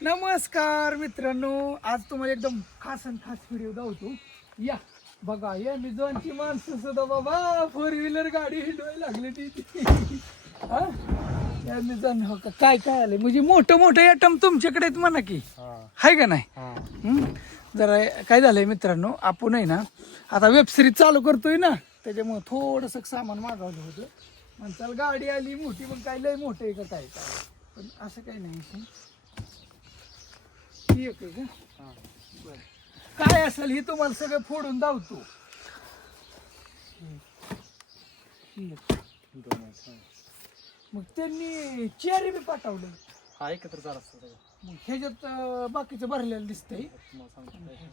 नमस्कार मित्रांनो आज तुम्हाला एकदम खास आणि खास व्हिडिओ दावतो या बघा या मी दोनची माणसं सुद्धा बाबा फोर व्हीलर गाडी हिंडवायला लागली ती. हा? या मी जाण हो का? काय काय आलंय? म्हणजे मोठं मोठं आयटम तुमच्याकडे आहेत म्हणा की. हाय का नाही? हम्म? जरा काय झालंय मित्रांनो आपण आहे ना आता वेब सिरीज चालू करतोय ना त्याच्यामुळे थोडस सामान मागवलं होतं. म्हणताल गाडी आली मोठी पण काय लय मोठं आहे का काय? पण असं काही नाही. ही एक आहे का बरं. काय असेल हे तुम्हाला सगळं फोडून धावतो ही एक. मग त्यांनी चेअर बी पाठवलं हा एकत्र चार असतं सगळं. मग ह्याच्यात अं, बाकीचं भरलेलं दिसतंय तुम्हाला सांगतो काय.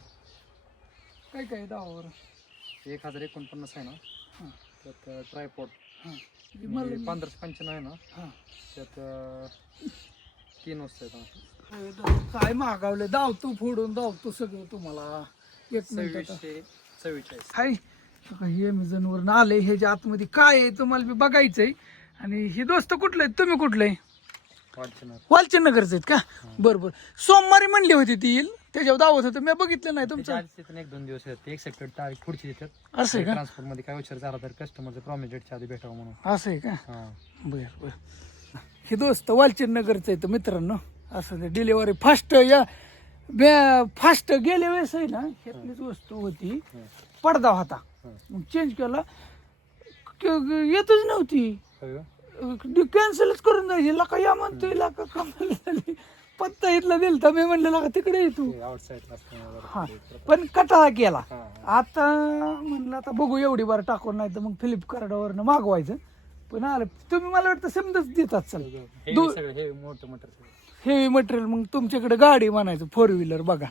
काय काय दावावर एक हजार एकोणपन्नास आहे ना हां त्यात ट्रायपॉड हां हे मला- पंधराशे पंच्याण्णव आहे ना हां त्यात अं, तीन वस्तू आहेत हा. काय मागावलं? धावतो फोडून धावतो सगळं तुम्हाला. एक मिनिट चव्वेचाळीस हाय. हे अमेझॉन वरून आले ह्याच्या आतमध्ये काय आहे तुम्हाला बी बघायचंय. आणि हे दोस्त कुठले आहेत? तुम्ही कुठले? वाढचणार वालचंदनगरचे आहेत का? बरं बरं. सोमवारी म्हणली होती ती येईल. त्याच्यावर दावत होतं. मी बघितलं नाही तुमचं. एक दोन दिवस एक सेक्टर तारीख पुढची देतात असं आहे का? ट्रान्सपोर्टमध्ये काय विचार झाला तर कस्टमरचं प्रॉमिस डेटच्या आधी भेटावं म्हणून. असं आहे का? हा. बर बर. हे दोस्त वालचंदनगरचं आहे तर मित्रांनो. असं ते डिलिव्हरी फास्ट या फास्ट गेल्या वेळेस आहे ना ह्यातलीच वस्तू होती. पडदा होता. मग चेंज केला. क- येतच नव्हती? कॅन्सलच करून द्यायची. लका या म्हणतोय लका कमाल झाली पत्ता इथला दिल तर मी म्हणलं लका तिकडे येतो ते. हा. पण कटाळा केला. आता म्हणलं आता बघू एवढी बार टाकून नाही तर मग फ्लिपकार्टवरनं मागवायचं. पण आलं तुम्ही मला वाटतं समजाच देतात चल. दो- मोठं मोठं हेवी मटेरियल मग तुमच्याकडे गाडी म्हणायचं फोर व्हीलर बघा.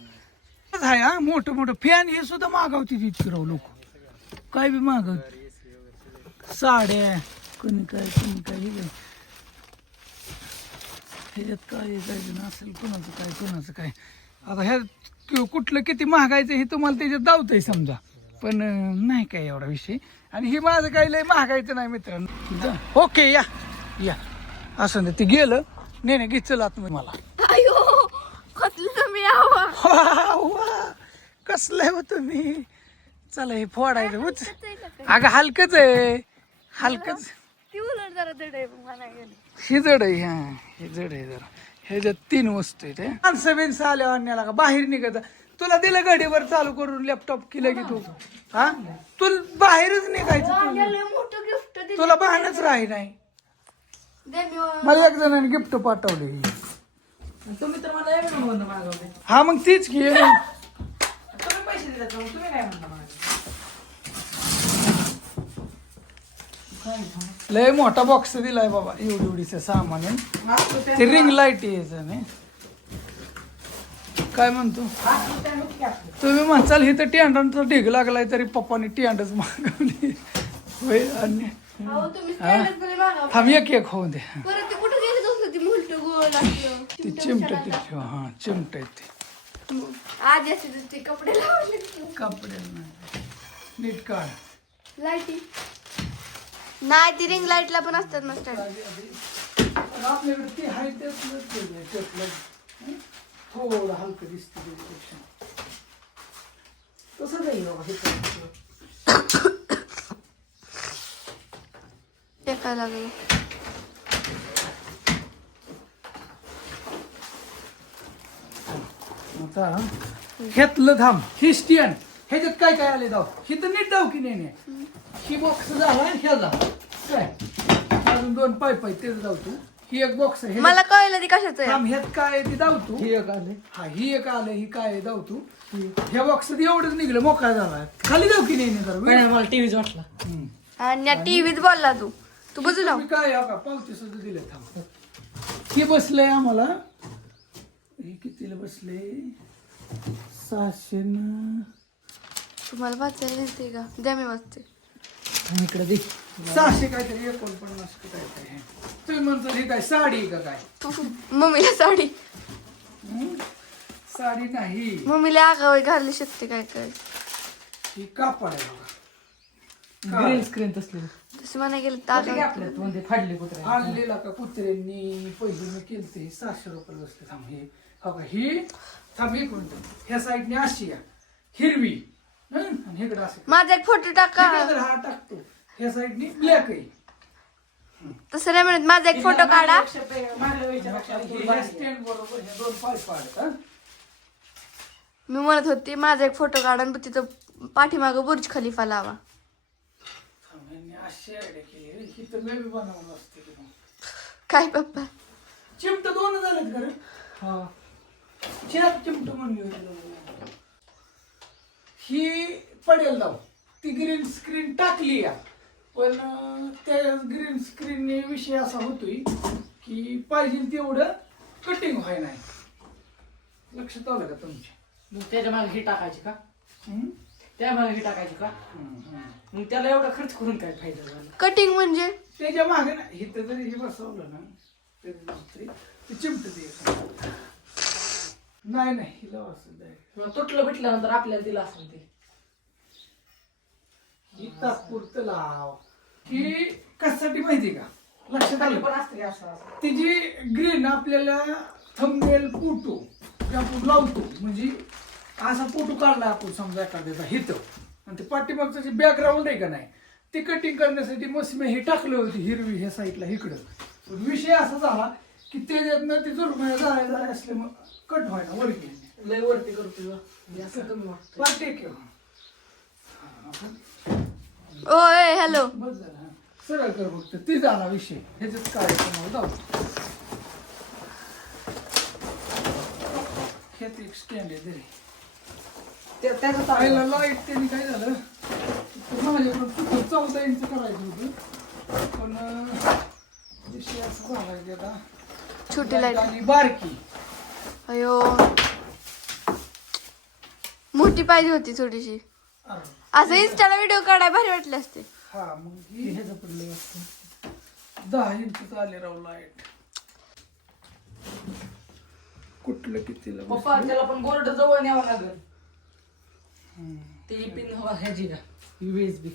आहे हा मोठं मोठं फॅन हे सुद्धा मागवते तिथे राहू लोक. काय बी मागवत. साड्या कोणी काय कोणी काय हे काय. ह्याच्यात काय काय असेल कोणाचं काय कोणाचं काय. आता ह्या कुठलं किती महागायचं हे तुम्हाला त्याच्यात दावतंय समजा. पण नाही काय एवढा विषय. आणि हे माझं काही लय महागायचं नाही मित्रांनो. ओके या. या. असं ते गेलं. नाही नाही चल आत मला. अयो कसलं तुम्ही यावं वा, वा. कसलं आहे हो तुम्ही? चला हे फोडायचं उच. अगं हलकच आहे. हलकच. ती उलट जरा दड आहे गेली. ही जड आहे हा. हे जड आहे जरा. ह्याच्यात तीन वस्तू आहेत हे. माणसं बिनसं आल्या आणण्याला का? बाहेर निघत तुला दिलं गाडीवर चालू करून लॅपटॉप केलं की तू? हा? तुला बाहेरच निघायचं तुला. मोठं गिफ्ट दिलं तुला बहानच राही नाही मी मला एक जणांनी गिफ्ट पाठवले. तुम्ही तर मला एक म्हणून मागवले. हा मग तीच घे. तुम्ही पैसे दिले तर तुम्ही काय म्हणता मला लय मोठा बॉक्स दिलाय बाबा एवढी एवढीचं सामान ते रिंग लाइट यायचं नाही? काय म्हणतो. तुम्ही म्हणसाल ही तर टियांडांचा ढीग लागलाय तरी पप्पाने टियांडच मागवली. होय आणि अहो तुम्ही स्टँडच बरे. मागा थांब एक एक होऊन दे. परत ते कुठे गेले असलं ती मुलट गोल असलं. ते चिमट ते ठेवा हा चिमट ते. आधी असे ते कपडे लावले. कपडे नाही. नीट काढ. लाईटी नाही ती रिंग लाईटला पण असतात मग स्टँड पण आपल्याकडे ते आहे ते त्यातलं हं? थोडं हलकं दिसतं त्याच्यापेक्षा. तसं नाही बाबा हे करायचं. ते काय लागलं आता घेतलं थांब. ही स्टँड ह्याच्यात काय काय आले दाव? ही तर नीट दाव की नाही ही बॉक्स झाला ह्या जा. काय? अजून दोन पाईप आहेत ते जाऊ तू. ही एक बॉक्स आहे मला कळलं ती कशाचं आहे. थांब ह्यात काय आहे ते दाव तू. ही एक आले हा ही एक आले ही काय आहे दाव तू. ह्या बॉक्स एवढंच निघलं मोकळा झाला. खाली जाऊ की नाही नाही जरा? मला टीव्हीच वाटला. आणि टीव्हीत बोलला तू. तू बजू लाव काय हो का? पावती सुद्धा दिले थांब. हे बसलंय आम्हाला. हे कितीला बसले सहाशे न तुम्हाला वाचायला येते का? द्या मी वाचते. इकडे दे. सहाशे काहीतरी एकोणपन्नास का आहे. तुम्ही म्हणता हे काय साडी आहे का काय? मम्मीला साडी. हं? साडी नाही. मम्मीला आगावी घालू शकते काय काय? ही कापड आहे बघा. ग्रीन स्क्रीन तसली. तसं म्हणा गेलं तर आपल्या फाडले कुत्रे आणलेला का कुत्र्यांनी? पहिले मी केलते. सहाशे रुपये बसले थांब हे. हो का? ही? थांब मिनिट. ह्या साईडने अशी या. हिरवी. हं? आणि इकडं असे माझा एक फोटो टाका. इकडे जर हा टाकतो. ह्या साईडने ब्लॅक आहे. तसं नाही म्हणत. माझा एक फोटो काढा. मागल्या वेळेच्या पेक्षा हे ही ह्या भारी आहे. stand बरोबर हे दोन पाईप आहेत हं? मी म्हणत होती माझा एक फोटो काढा आणि तिथं पाठीमागं बुर्ज खलिफा लावा. अशी आयडिया केली. रे. ही तर मी बी बनवलं असते की मग. काय पप्पा? चिमट दोन झालेत का रे? हा. चार चिमट म्हणली होती ही पडेल जाऊ. ती ग्रीन स्क्रीन टाकली या. पण अं, त्या ग्रीन स्क्रीन विषय असा होतोय की पाहिजे तेवढं कटिंग व्हाय नाही. लक्षात आलं का तुमच्या? मग त्याच्यामागे ही टाकायची का? हम्म? त्या मागे ही टाकायची का. मग त्याला एवढा खर्च करून काय फायदा झाला? कटिंग म्हणजे? त्याच्यामागे ना इथं जरी हे बसवलं ना तरी. ते चिमट ते नाही नाही हिला बसत आहे मग तुटलं भेटल्यानंतर आपल्याला दिलं असेल ते. ही तात्पुरतं लाव. की कशासाठी माहिती का? लक्षात आलं? पण असते असं असं. तिची ग्रीन आपल्याला थंबनेल फोटो आपण लावतो. म्हणजे असा फोटो काढला आपण समजा एखाद्याचा हित. आणि ते पाठीमागचं जे बॅकग्राऊंड आहे का नाही ते कटिंग करण्यासाठी मस्त मी हे टाकलं होती हिरवी ह्या साईडला इकडं. पण विषय असा झाला की त्याच्यातनं ते जुरमळ्या जायला जायला असल्यामुळे कट व्हायला वर गेले लय वरती करतो हे असं कमी वाटतं वाटते की ओय हॅलो बस झालं. सरळ कर फक्त. ती झाला विषय. ह्याच्यात काय तुम्हाला जाऊ ह्यात एक स्टँड आहे तरी त्याचं. लाइट त्यांनी काय झालं. माझ्याकडून चौदा इंच करायचं होतं. पण अं, विषय असं झालाय की आता. छोटी लाइट आणि बारकी. अयो. मोठी पाहिजे होती थोडीशी. असं इंस्टाला व्हिडिओ काढाय भारी वाटले असते. हा मग ही ह्याचं पडलं वाटतं. दहा इंच आले राव लाइट कुठलं कितीला पप्पा त्याला पण बोर्ड जवळ न्यावं लागेल. ती पिन हवा ह्याची का युएसबी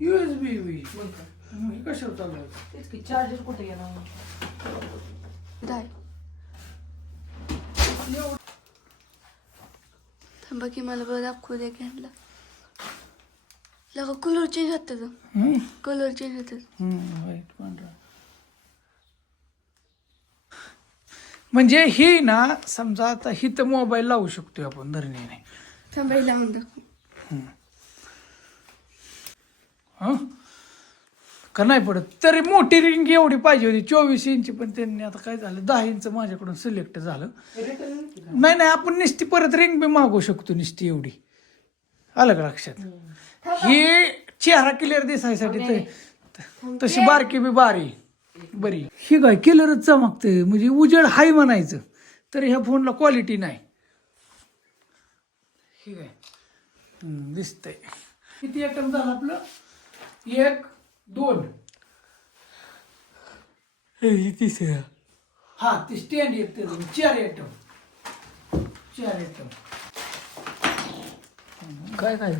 युएसबी बी मग काय? मग हे कशावर चालवायचं तेच की चार्जर कुठे गेला थांबा की मला बरं दाखवू दे घ्यायला लगा। कलर चेंज होतं हम्म? कलर चेंज होतं हम्म, व्हाईट पांढरा म्हणजे ही ना समजा आता ही तर मोबाईल लावू शकतोय आपण धरणीने. थांबायला म्हणतो हं? का नाही पडत? तरी मोठी रिंग एवढी पाहिजे होती चोवीस इंच पण त्यांनी आता काय झालं दहा इंच माझ्याकडून सिलेक्ट झालं. नाही नाही आपण निस्ती परत रिंग बी मागू शकतो निस्ती एवढी. आलं का लक्षात. ही. चेहरा क्लिअर दिसायसाठी ते- तशी बारकी बी बारी बरी. ही काय क्लिअरच चमकते. म्हणजे उजेड हाय म्हणायचं. तरी ह्या फोनला क्वालिटी नाही. ही काय हम्म, दिसतंय. किती आयटम झालं आपलं? एक दोन. तिसरं हा ती स्टँड एक ते दोन. चार आयटम चार आयटम काय काय?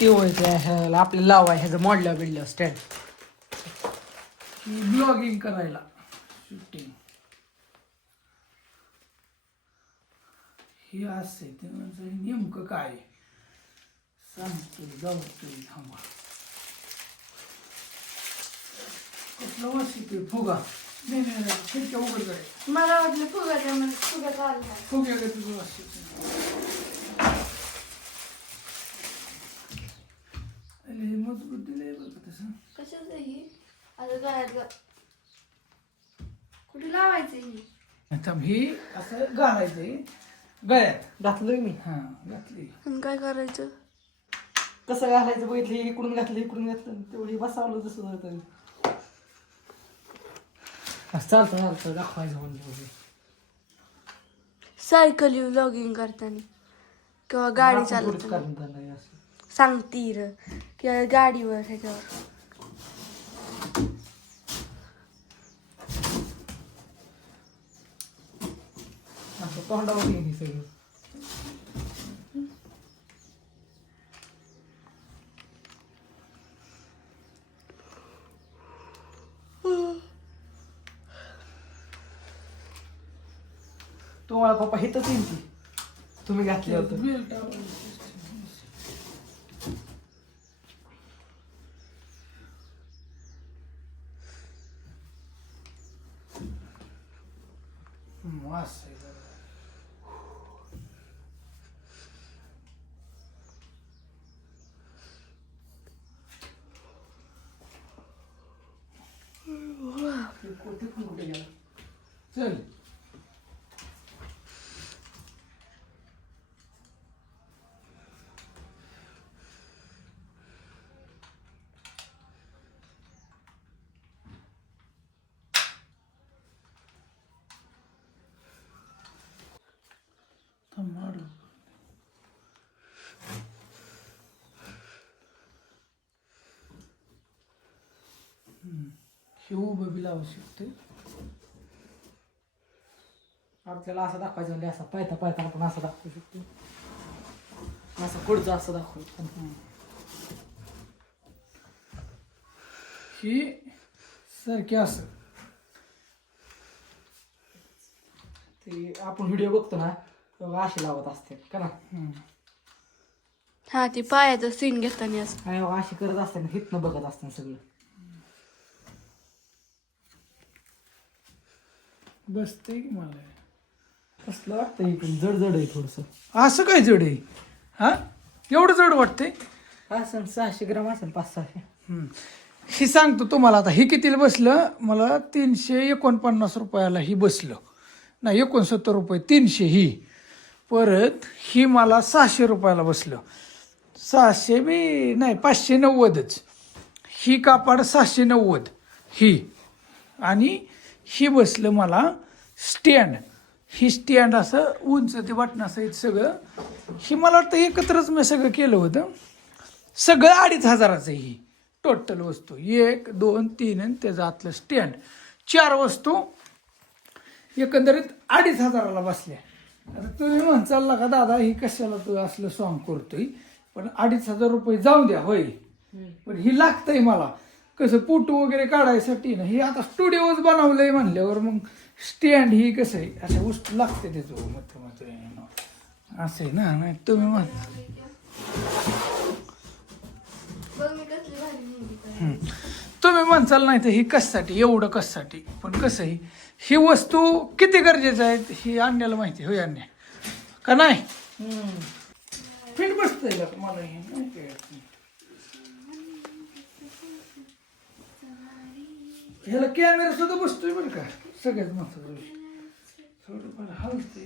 व्हायचं ह्याला आपल्याला लावाय ह्याचं मॉडल्या बिडल्या स्टँड ही ब्लॉगिंग करायला. शूटिंग हे असं ते म्हणजे नेमकं काय? आहे? सांगतोय जाऊतोय थांबा. कुठलं येतोय फुगा? नाही नाही नाही खिडक्या उघड करे मला वाटलं फुगाच्या म्हणजे फुगाचा आला फुग्या का तुझं मजबूत दिलंय बरं का तसं. कशाच ही? आता गळ्यात कुठे लावायचं ही? आता ही असं घालायचंय गळ्यात. घातलोय मी. हा घातली. आणि काय करायचं? कसं घालायचं बघितलं इकडून घातलं इकडून घातलं तेवढी बसावलं जसं होतं चालतं चालतं दाखवायचं म्हणजे सायकल लॉगिंग करताना. किंवा गाडी चालवताना. सांगती र. किंवा गाडीवर ह्याच्यावर. corda alguém disso aí. Tu olha pra Rita Tim. Tu me gatilha. Nossa. हे उभं बी लावू शकते आपल्याला असं दाखवायचं म्हणजे असं पायता पायता आपण असं दाखवू शकतो असं पुढचं असं दाखवू ही सारखी असं. ते आपण व्हिडिओ बघतो ना तेव्हा अशी लावत असते का ना. हा ती पायाचं सीन घेताना अशी करत असते ना हिथनं बघत असते सगळं. बसते की मला? कसलं वाटतं इकडून जड जड आहे थोडस. असं काय जड आहे? हा? एवढं जड वाटते असेल सहाशे ग्राम असेल पाच सहाशे ही सांगतो तुम्हाला आता. ही कितीला बसलं? मला तीनशे एकोणपन्नास रुपयाला ही बसलं. नाही एकोणसत्तर रुपये. तीनशे ही. परत ही मला सहाशे रुपयाला बसलं. सहाशे बी नाही पाचशे नव्वदच. ही कापड सहाशे नव्वद. ही. आणि ही बसलं मला स्टँड. ही स्टँड असं उंच ते वाटण्यासहित सगळं. ही मला वाटतं एकत्रच मी सगळं केलं होतं. सगळं अडीच हजाराचं ही. टोटल वस्तू. एक दोन तीन आणि त्याचं आतलं स्टँड. चार वस्तू एकंदरीत अडीच हजाराला बसल्या. आता तुम्ही म्हणचाल ना का दादा ही कशाला तू असलं सॉंग करतोय? पण अडीच हजार रुपये जाऊ द्या होय. पण ही लागतंय मला. कसं फोटो वगैरे काढायसाठी ना ही आता स्टुडिओच बनवलंय म्हणल्यावर मग स्टँड ही कसं आहे? अशा वस्तू लागते त्याचं मत मत असं आहे ना नाही तुम्ही म्हण. तुम्ही म्हणचाल नाही तर ही कशासाठी? एवढं कशासाठी? पण कसं आहे ही वस्तू किती गरजेचं आहे ही आणण्याला माहिती होय आणण्या का नाही? फिट बसतंय का मला हे नाही कळत. ह्याला कॅमेरा सुद्धा बसतोय बरं का? सगळ्यात महत्वाचं विषय. थोडंफार हलते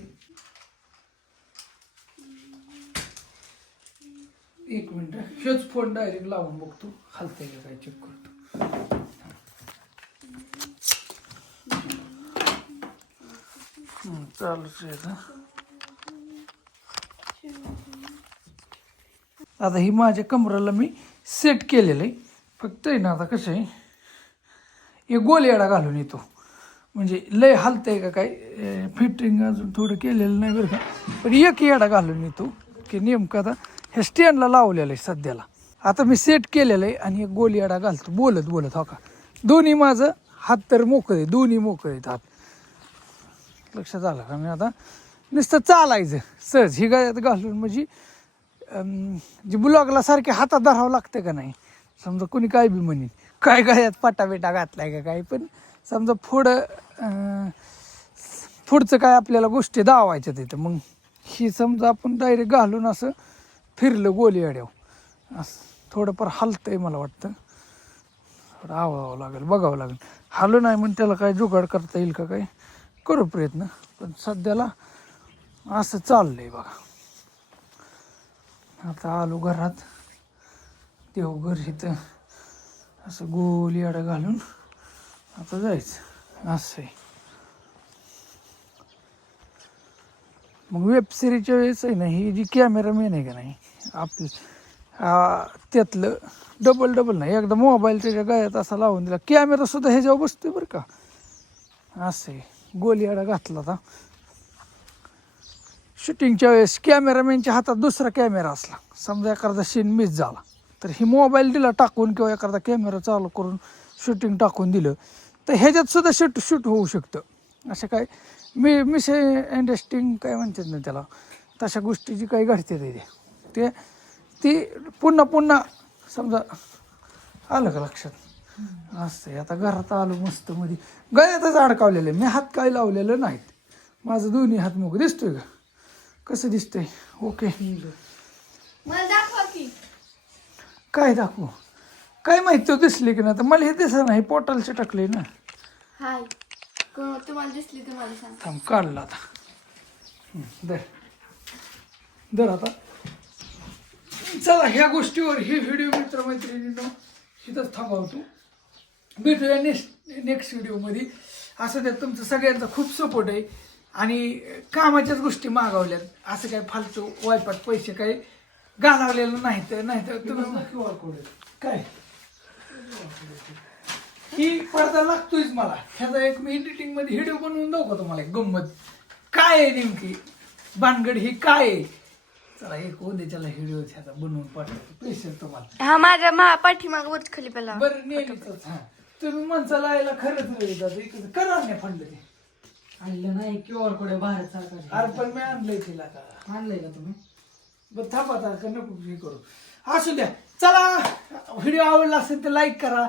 एक मिनिट हेच फोन डायरेक्ट लावून बघतो. हलते का काय चेक करतो. चालूच आहे आता. ही माझ्या कमराला मी सेट केलेलं आहे. फक्त आहे ना आता कसं आहे? एक गोल येडा घालून येतो. म्हणजे लय हलतंय का काय फिटिंग अजून थोडं केलेलं नाही बरं का. पण एक येडा घालून येतो की नेमकं आता हे स्टँडला लावलेलं आहे सध्याला. आता मी सेट केलेलं आहे आणि एक गोल येडा घालतो बोलत बोलत हो का. दोन्ही माझं हात तर मोकळे दोन्ही मोकळे आहेत हात. लक्षात आलं का मी आता? नुसतं चालायचं सहज. ही गायात घालून म्हणजे जे ब्लॉगला सारखे हातात धरावं लागतं का नाही? समजा कोणी काय बी म्हणेन काय काय पाटा बिटा घातलाय का काय? पण समजा फूड पुढचं काय आपल्याला गोष्टी दावायच्या तिथं मग ही समजा आपण डायरेक्ट घालून असं फिरलं गोली अड्याव असं थोडंफार हलतंय मला वाटतं. थोडं आवावं लागेल बघावं लागेल. हालू नाही म्हणून त्याला काय जुगाड करता येईल का काय? करू प्रयत्न. पण सध्याला असं चाललंय बघा. आता आलो घरात. देवघर इथं. असं गोल याडा घालून आता जायचं. असं आहे. मग वेब सिरीजच्या वेळेस आहे ना ही जी कॅमेरामॅन आहे का नाही आपलं त्यातलं डबल डबल नाही एकदा मोबाईल त्याच्या गळ्यात असा लावून दिला कॅमेरा सुद्धा ह्याच्यावर बसतोय बरं का. असं आहे. गोलियाडा घातला आता शूटिंगच्या वेळेस कॅमेरामॅनच्या हातात दुसरा कॅमेरा असला. समजा एखादा सीन मिस झाला. तर ही मोबाईल दिला टाकून किंवा एखादा कॅमेरा चालू करून शूटिंग टाकून दिलं तर ह्याच्यात सुद्धा शूट शूट होऊ शकतं. असं काय? मी मिस इंडस्ट्रिंग काय म्हणतात ना त्याला? तशा गोष्टीची काही घडते ते. ते ती पुन्हा पुन्हा समजा आलं का लक्षात? असं आता घरात आलो मस्त मध्ये. गळ्यातच अडकावलेलं आहे. मी हात काय लावलेलं नाहीत. माझं दोन्ही हात मोग. दिसतोय का? कसं दिसतंय? ओके मला काय दाखवू? काय माहिती तो दिसली की नाही? तर मला हे दिसत नाही पोटालचे टाकले ना. हाय. तुम्हाला दिसली सांग. थांब काढला आता. हं, आता. चला ह्या गोष्टीवर हे व्हिडिओ मित्रमैत्रिणींनो इथंच थांबवतो भेटूया नेक्स्ट नेक्स्ट व्हिडिओमध्ये असं त्यात तुमचं सगळ्यांचा खूप सपोर्ट आहे. आणि कामाच्याच गोष्टी मागवल्यात. असं काय फालतू वायपाट पैसे काही घालवलेलं नाही तर नाही तर तुम्ही क्यू आर कोड काय? ही पडदा लागतोयच मला. ह्याचा एक मी एडिटिंगमध्ये व्हिडिओ बनवून दाखव का तुम्हाला एक गंमत. काय आहे नेमकी? भानगड ही काय आहे? चला एक उद्याच्याला व्हिडिओ ह्याचा बनवून पाठवतो. स्पेशल तुम्हाला. हा माझ्या मा पाठीमाग वरच खाली पेला बरं नेहमीच. हा. तुम्ही माणसाला यायला खरंच वेळ जातो इकडं करा नाही फंड ते. आणलं नाही क्यू आर कोड आहे बाहेर सारखा अरे पण मी आणलंय तिला का आणलंय का तुम्ही? बरं थांबा आता का नको हे करू. असू द्या. चला व्हिडिओ आवडला असेल तर लाईक करा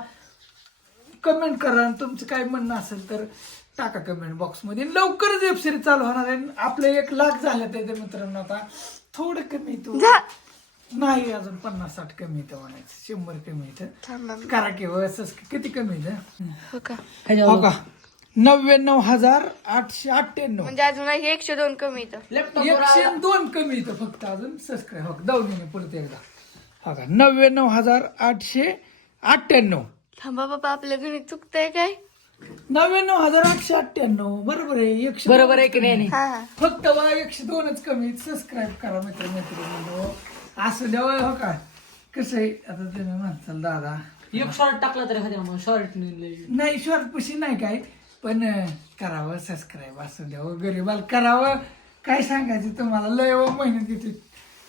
कमेंट करा आणि तुमचं काय म्हणणं असेल तर टाका कमेंट बॉक्समध्ये लवकरच वेब सिरीज चालू होणार आहे. आपले एक लाख झाले त्याच्या मित्रांनो आता. थोडं कमी येतो नाही अजून पन्नास साठ कमी येतं म्हणायचं. शंभर कमी येतं करा किंवा किती कमी येतं का? हो का? नव्याण्णव हजार आठशे अठ्ठ्याण्णव. म्हणजे अजून एक- एकशे दोन कमी येतं एकशे दोन कमी येतं फक्त अजून सबस्क्राईब हो दावलीने परत एकदा. हा का नव्याण्णव हजार आठशे अठ्ठ्याण्णव. थांबा बाबा आपलं गणित चुकतंय काय? नव्याण्णव हजार आठशे अठ्ठ्याण्णव. बरोबर आहे एकशे बरोबर आहे की नाही? हा. हा फक्त वा एकशे दोनच कमी. सबस्क्राईब करा मित्र मैत्रिणी असं द्यावा हो का? कसं आहे? आता तुम्ही म्हणसाल दादा. एक शॉर्ट टाकला तरी मग. शॉर्ट नाही श्वासपुशी नाही काय? पण करावं सबस्क्राईब असं द्यावं गरीबाला करावं. काय सांगायचं तुम्हाला? लय व मेहनत घेते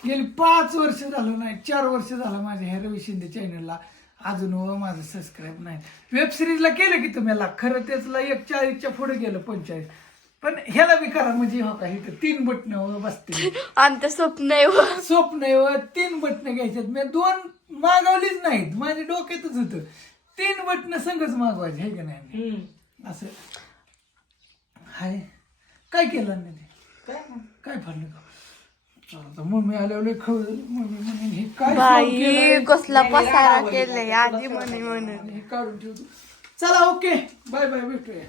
गेली पाच वर्ष झालं नाही चार वर्ष झालं माझ्या ह्या रवी शिंदे चॅनलला अजून व माझं सबस्क्राईब नाही. वेब सिरीजला केलं की तुम्हाला खरं त्याचला एक चाळीसच्या पुढे गेलं पंचाळीस. पण ह्याला बी करा म्हणजे हो का? इथं तीन बटणं बसते आमचं स्वप्न आहे हो. स्वप्न आहे व तीन बटणं घ्यायच्यात. मी दोन मागवलीच नाहीत. माझ्या डोक्यातच होतं. तीन बटणं संगच मागवायचे हे का नाही? असं. हाय. काय केलं नाही ते? काय काय फाडलं का? चला आता मम्मी आल्यावर मम्मी म्हणे हे काय बाई? कसला पसारा केलंय आधी म्हणे म्हणून. हे काढून ठेवतो. चला ओके. बाय बाय भेटूया.